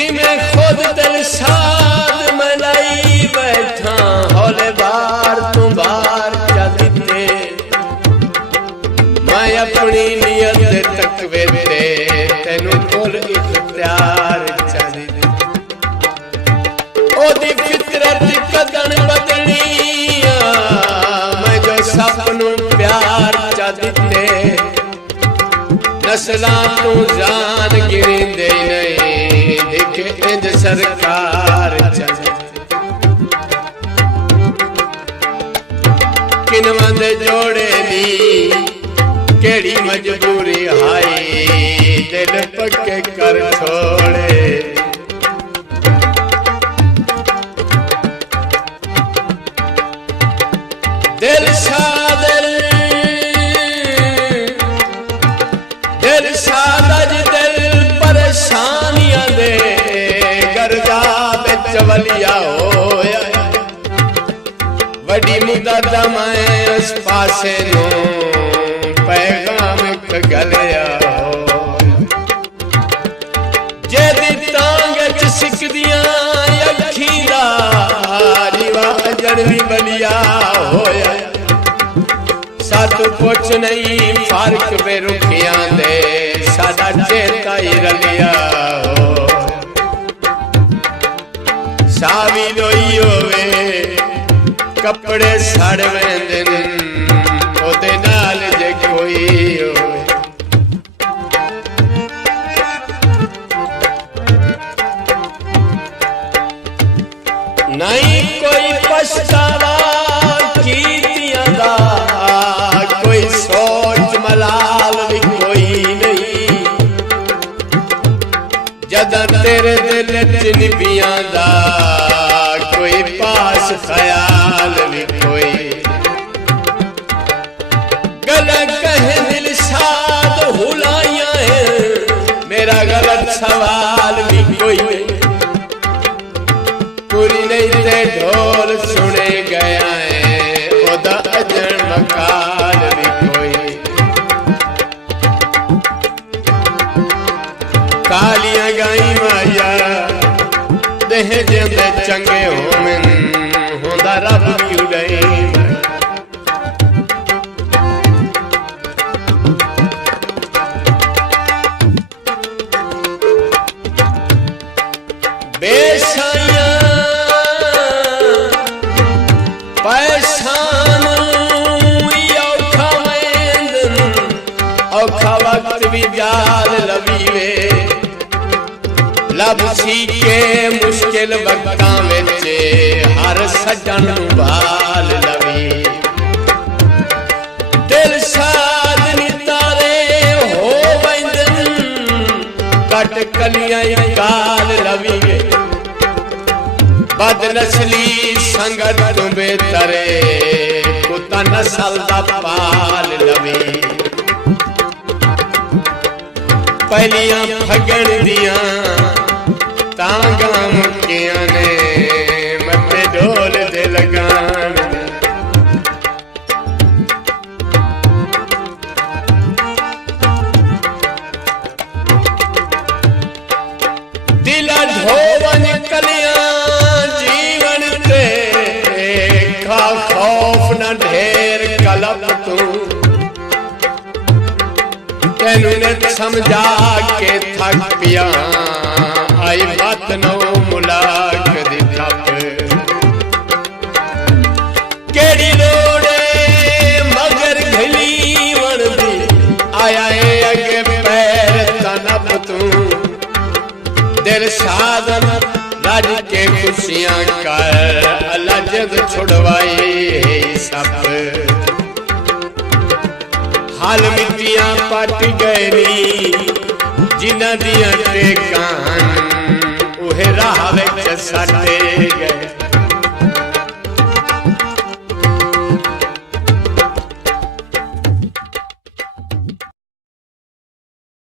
जिमें खुद दिलशाद मलाई बैठा हौले बार तू बार क्या दिते मैं अपनी नियत तकवे ते तेनू कुल इख्तियार चाही ओदी फितरत कदन बदली मैं जो सपनों प्यार चा दिते नस्लां तू जान गिरिंदे नहीं देखे इंज सरकार चाही किनवां दे जोड़े दी केड़ी मजबूरी हाई दिल पक्के कर छोड़े दिल सादर दिल सादज दिल परेशानियां दे गर्दा बिच वलिया होया वडी मुदत मैं उस पासे नो पैगाम गलिया जेदी टांग च सिकदियां अखी दा रिवा अजनबी बलिया होया सातू कुछ नहीं फर्क वे रुखियां दे साडा चेता ही रलिया हो सावी रोई होवे कपड़े सड़ वेंदे ओदे नाल जे कोई होवे नहीं कोई पछतावा कीतियां दा कोई सोच मलाल भी कोई नहीं जदा तेरे दिल च निबियां दा कोई पास ख्याल भी कोई गलत कहे दिल साद हुलाइयां है मेरा गलत सवाल भी कोई पूरी नहीं ते ढोल सुने गया है ओदा अजन मकाल भी कोई कालियां गाई माया देह जिंदे चंगे होवन होंदा रब भी उड़ई बेसाइया पैसान औखा वक्त भी जाल लवीवे लब सी के मुश्किल वक्तां विच हर सजन भाल लवी दिल साद नितारे हो वंदन कट कलियां काल लवीवे बदनसली संगत तू बेतरे कुत्ता नस्ल दा पाल लवी पहलियां फगण दियां तांगा मुक्कियां ने मत्थे ढोल दे लगान दिला ढोवन कलियां जीवन ते खा खौफ न ढेर कलप तू तेनू ने समझा के थक पिया आई बात नो मुलाक दी थप केड़ी रोड़े मगर घली वन दी आया है अगे पैर तनप तू दिल साधन रज के खुशियां कर अलजद छुड़वाई सब हाल मिट्टियां पट गई जिन्हां दियां टेकां उहे राह विच सटे गए